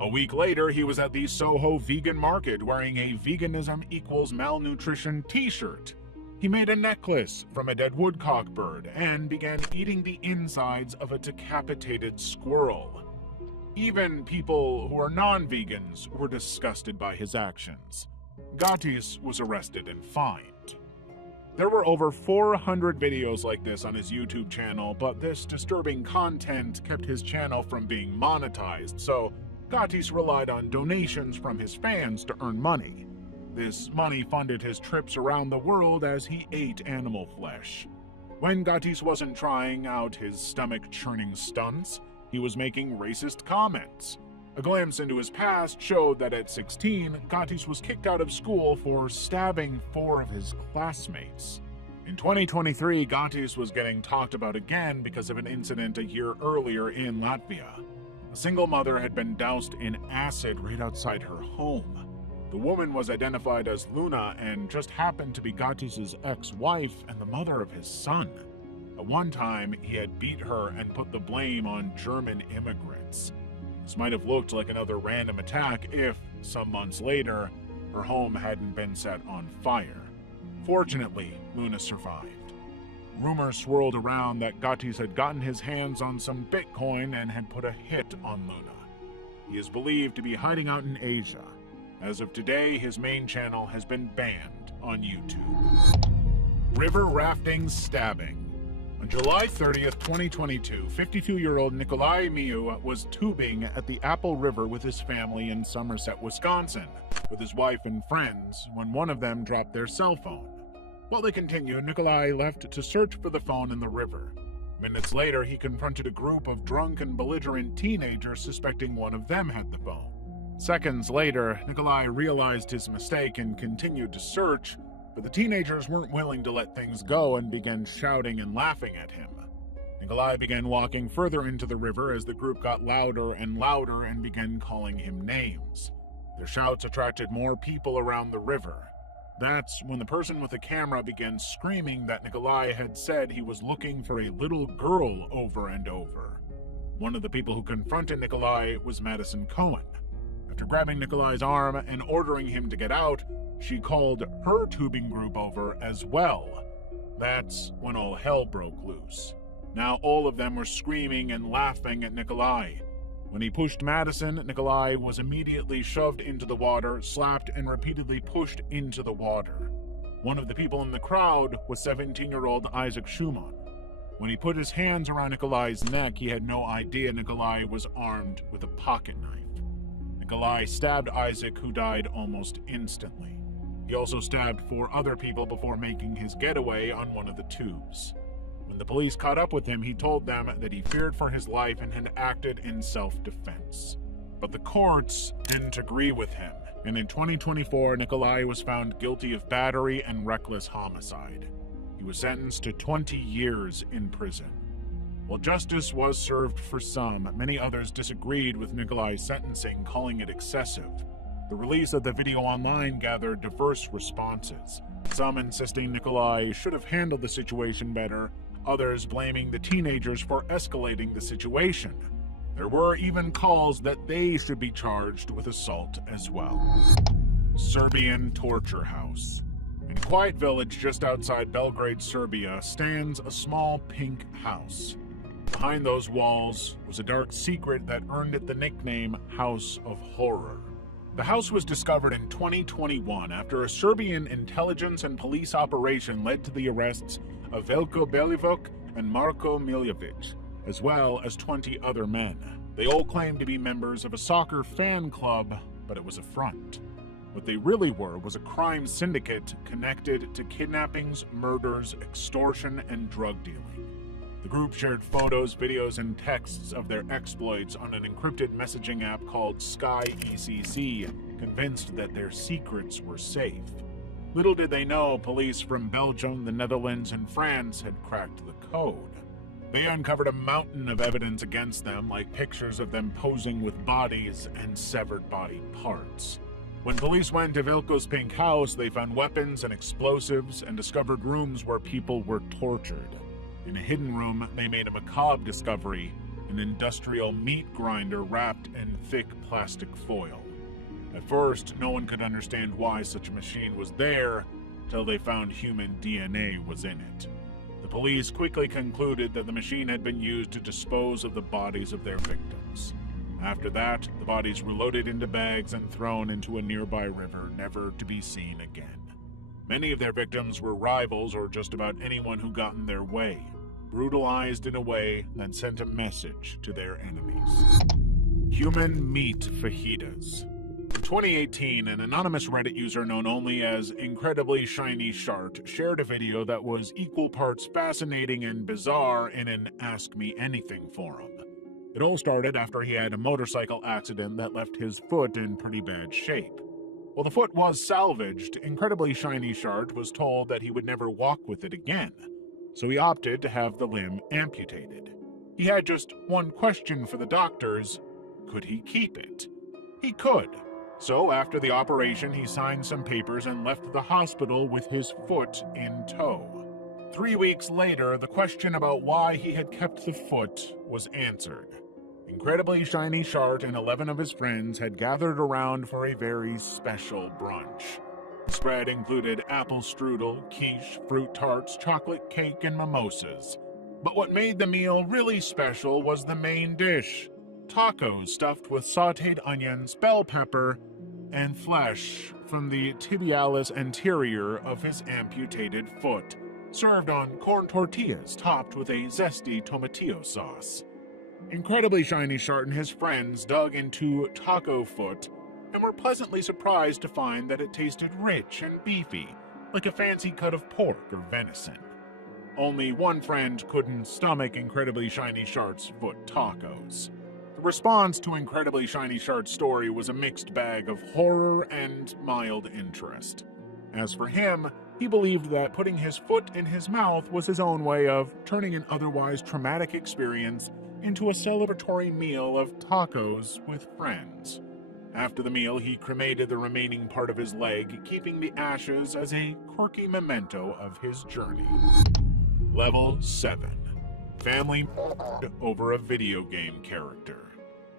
A week later, he was at the Soho Vegan Market wearing a Veganism Equals Malnutrition t-shirt. He made a necklace from a dead woodcock bird and began eating the insides of a decapitated squirrel. Even people who are non-vegans were disgusted by his actions. Gatis was arrested and fined. There were over 400 videos like this on his YouTube channel, but this disturbing content kept his channel from being monetized, so Gatis relied on donations from his fans to earn money. This money funded his trips around the world as he ate animal flesh. When Gatis wasn't trying out his stomach-churning stunts, he was making racist comments. A glimpse into his past showed that at 16, Gatis was kicked out of school for stabbing 4 of his classmates. In 2023, Gatis was getting talked about again because of an incident a year earlier in Latvia. A single mother had been doused in acid right outside her home. The woman was identified as Luna and just happened to be Gatis' ex-wife and the mother of his son. At one time, he had beat her and put the blame on German immigrants. This might have looked like another random attack if, some months later, her home hadn't been set on fire. Fortunately, Luna survived. Rumors swirled around that Gatis had gotten his hands on some Bitcoin and had put a hit on Luna. He is believed to be hiding out in Asia. As of today, his main channel has been banned on YouTube. River rafting stabbing. On July 30th, 2022, 52-year-old Nikolai Miu was tubing at the Apple River with his family in Somerset, Wisconsin, with his wife and friends, when one of them dropped their cell phone. While they continued, Nikolai left to search for the phone in the river. Minutes later, he confronted a group of drunk and belligerent teenagers suspecting one of them had the phone. Seconds later, Nikolai realized his mistake and continued to search, but the teenagers weren't willing to let things go and began shouting and laughing at him. Nikolai began walking further into the river as the group got louder and louder and began calling him names. Their shouts attracted more people around the river. That's when the person with the camera began screaming that Nikolai had said he was looking for a little girl over and over. One of the people who confronted Nikolai was Madison Cohen. After grabbing Nikolai's arm and ordering him to get out, she called her tubing group over as well. That's when all hell broke loose. Now all of them were screaming and laughing at Nikolai. When he pushed Madison, Nikolai was immediately shoved into the water, slapped, and repeatedly pushed into the water. One of the people in the crowd was 17-year-old Isaac Schumann. When he put his hands around Nikolai's neck, he had no idea Nikolai was armed with a pocket knife. Nikolai stabbed Isaac, who died almost instantly. He also stabbed 4 other people before making his getaway on one of the tubes. When the police caught up with him, he told them that he feared for his life and had acted in self-defense. But the courts didn't agree with him, and in 2024, Nikolai was found guilty of battery and reckless homicide. He was sentenced to 20 years in prison. While justice was served for some, many others disagreed with Nikolai's sentencing, calling it excessive. The release of the video online gathered diverse responses, some insisting Nikolai should have handled the situation better, others blaming the teenagers for escalating the situation. There were even calls that they should be charged with assault as well. Serbian torture house. In a quiet village just outside Belgrade, Serbia, stands a small pink house. Behind those walls was a dark secret that earned it the nickname House of Horror. The house was discovered in 2021 after a Serbian intelligence and police operation led to the arrests of Veljko Belivuk and Marko Miljevic, as well as 20 other men. They all claimed to be members of a soccer fan club, but it was a front. What they really were was a crime syndicate connected to kidnappings, murders, extortion, and drug dealing. The group shared photos, videos, and texts of their exploits on an encrypted messaging app called Sky ECC, convinced that their secrets were safe. Little did they know, police from Belgium, the Netherlands, and France had cracked the code. They uncovered a mountain of evidence against them, like pictures of them posing with bodies and severed body parts. When police went to Veljko's pink house, they found weapons and explosives and discovered rooms where people were tortured. In a hidden room, they made a macabre discovery, an industrial meat grinder wrapped in thick plastic foil. At first, no one could understand why such a machine was there, till they found human DNA was in it. The police quickly concluded that the machine had been used to dispose of the bodies of their victims. After that, the bodies were loaded into bags and thrown into a nearby river, never to be seen again. Many of their victims were rivals or just about anyone who got in their way, brutalized in a way that sent a message to their enemies. Human meat fajitas. In 2018, an anonymous Reddit user known only as Incredibly Shiny Shart shared a video that was equal parts fascinating and bizarre in an Ask Me Anything forum. It all started after he had a motorcycle accident that left his foot in pretty bad shape. While the foot was salvaged, Incredibly Shiny Shart was told that he would never walk with it again, so he opted to have the limb amputated. He had just one question for the doctors: could he keep it? He could. So after the operation, he signed some papers and left the hospital with his foot in tow. 3 weeks later, the question about why he had kept the foot was answered. Incredibly Shiny Shart and 11 of his friends had gathered around for a very special brunch. The spread included apple strudel, quiche, fruit tarts, chocolate cake, and mimosas. But what made the meal really special was the main dish: tacos stuffed with sautéed onions, bell pepper, and flesh from the tibialis anterior of his amputated foot, served on corn tortillas topped with a zesty tomatillo sauce. Incredibly Shiny Shart and his friends dug into taco foot and were pleasantly surprised to find that it tasted rich and beefy, like a fancy cut of pork or venison. Only one friend couldn't stomach Incredibly Shiny Shart's foot tacos. The response to Incredibly Shiny Shart's story was a mixed bag of horror and mild interest. As for him, he believed that putting his foot in his mouth was his own way of turning an otherwise traumatic experience into a celebratory meal of tacos with friends. After the meal, he cremated the remaining part of his leg, keeping the ashes as a quirky memento of his journey. Level 7. Family over a video game character.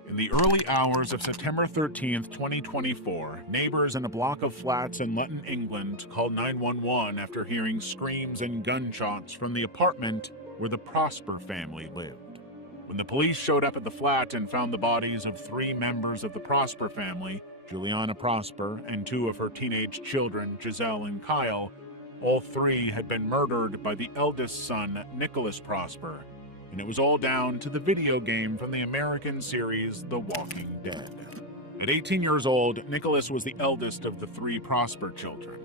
In the early hours of September 13th, 2024, neighbors in a block of flats in Luton, England, called 911 after hearing screams and gunshots from the apartment where the Prosper family lived. When the police showed up at the flat and found the bodies of 3 members of the Prosper family, Juliana Prosper and 2 of her teenage children, Giselle and Kyle, all 3 had been murdered by the eldest son, Nicholas Prosper, and it was all down to the video game from the American series The Walking Dead. At 18 years old, Nicholas was the eldest of the 3 Prosper children.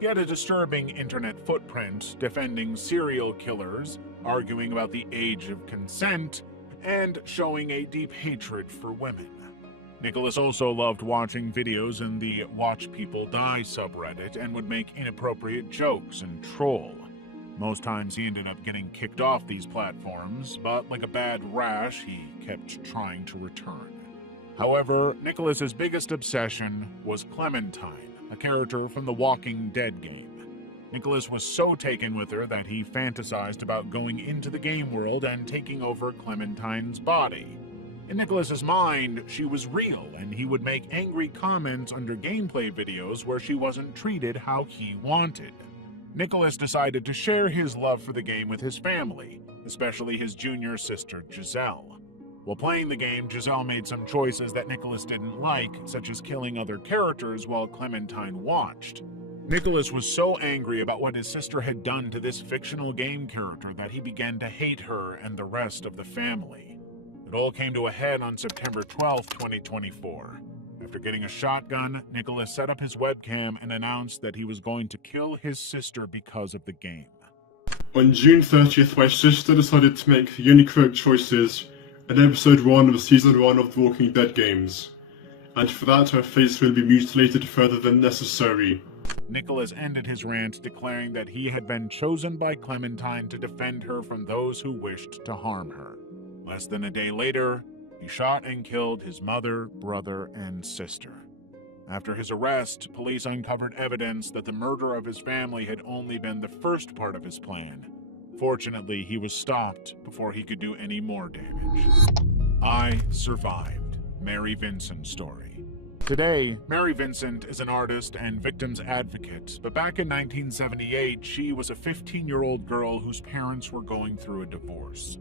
He had a disturbing internet footprint, defending serial killers, arguing about the age of consent, and showing a deep hatred for women. Nicholas also loved watching videos in the Watch People Die subreddit and would make inappropriate jokes and troll. Most times he ended up getting kicked off these platforms, but like a bad rash, he kept trying to return. However, Nicholas's biggest obsession was Clementine, a character from the Walking Dead game. Nicholas was so taken with her that he fantasized about going into the game world and taking over Clementine's body. In Nicholas's mind, she was real, and he would make angry comments under gameplay videos where she wasn't treated how he wanted. Nicholas decided to share his love for the game with his family, especially his junior sister Giselle. While playing the game, Giselle made some choices that Nicholas didn't like, such as killing other characters while Clementine watched. Nicholas was so angry about what his sister had done to this fictional game character that he began to hate her and the rest of the family. It all came to a head on September 12, 2024. After getting a shotgun, Nicholas set up his webcam and announced that he was going to kill his sister because of the game. On June 30th, my sister decided to make unique choices in episode 1 of season 1 of The Walking Dead games, and for that her face will be mutilated further than necessary. Nicholas ended his rant declaring that he had been chosen by Clementine to defend her from those who wished to harm her. Less than a day later, he shot and killed his mother, brother, and sister. After his arrest, police uncovered evidence that the murder of his family had only been the first part of his plan. Fortunately, he was stopped before he could do any more damage. I Survived, Mary Vincent story. Today, Mary Vincent is an artist and victim's advocate, but back in 1978, she was a 15-year-old girl whose parents were going through a divorce.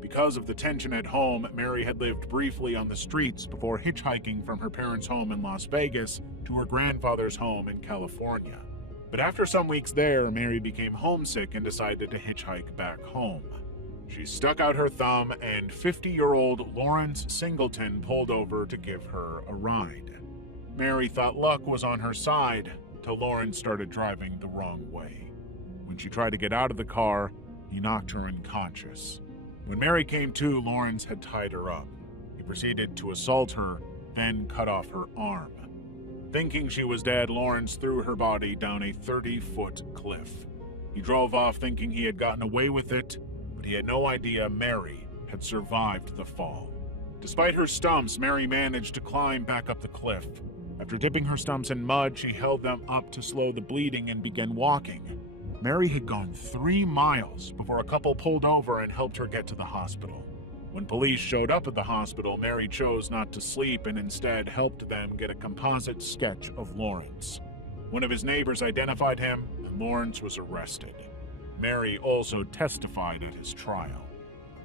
Because of the tension at home, Mary had lived briefly on the streets before hitchhiking from her parents' home in Las Vegas to her grandfather's home in California. But after some weeks there, Mary became homesick and decided to hitchhike back home. She stuck out her thumb, and 50-year-old Lawrence Singleton pulled over to give her a ride. Mary thought luck was on her side till Lawrence started driving the wrong way. When she tried to get out of the car, he knocked her unconscious. When Mary came to, Lawrence had tied her up. He proceeded to assault her, then cut off her arm. Thinking she was dead, Lawrence threw her body down a 30-foot cliff. He drove off thinking he had gotten away with it, but he had no idea Mary had survived the fall. Despite her stumps, Mary managed to climb back up the cliff. After dipping her stumps in mud, she held them up to slow the bleeding and began walking. Mary had gone 3 miles before a couple pulled over and helped her get to the hospital. When police showed up at the hospital, Mary chose not to sleep and instead helped them get a composite sketch of Lawrence. One of his neighbors identified him, and Lawrence was arrested. Mary also testified at his trial.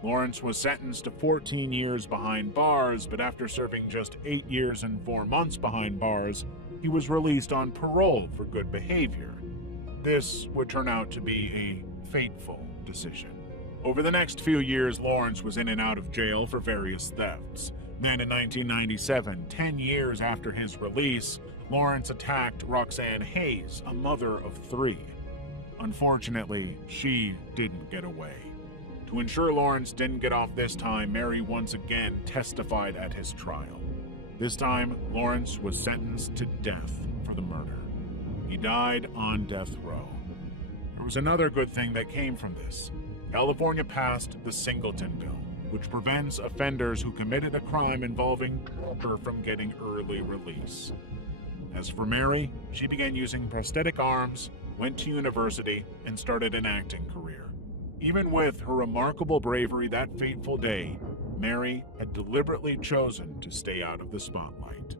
Lawrence was sentenced to 14 years behind bars, but after serving just 8 years and 4 months behind bars, he was released on parole for good behavior. This would turn out to be a fateful decision. Over the next few years, Lawrence was in and out of jail for various thefts. Then in 1997, 10 years after his release, Lawrence attacked Roxanne Hayes, a mother of 3. Unfortunately, she didn't get away. To ensure Lawrence didn't get off this time, Mary once again testified at his trial. This time, Lawrence was sentenced to death for the murder. He died on death row. There was another good thing that came from this. California passed the Singleton Bill, which prevents offenders who committed a crime involving torture from getting early release. As for Mary, she began using prosthetic arms, went to university, and started an acting career. Even with her remarkable bravery that fateful day, Mary had deliberately chosen to stay out of the spotlight.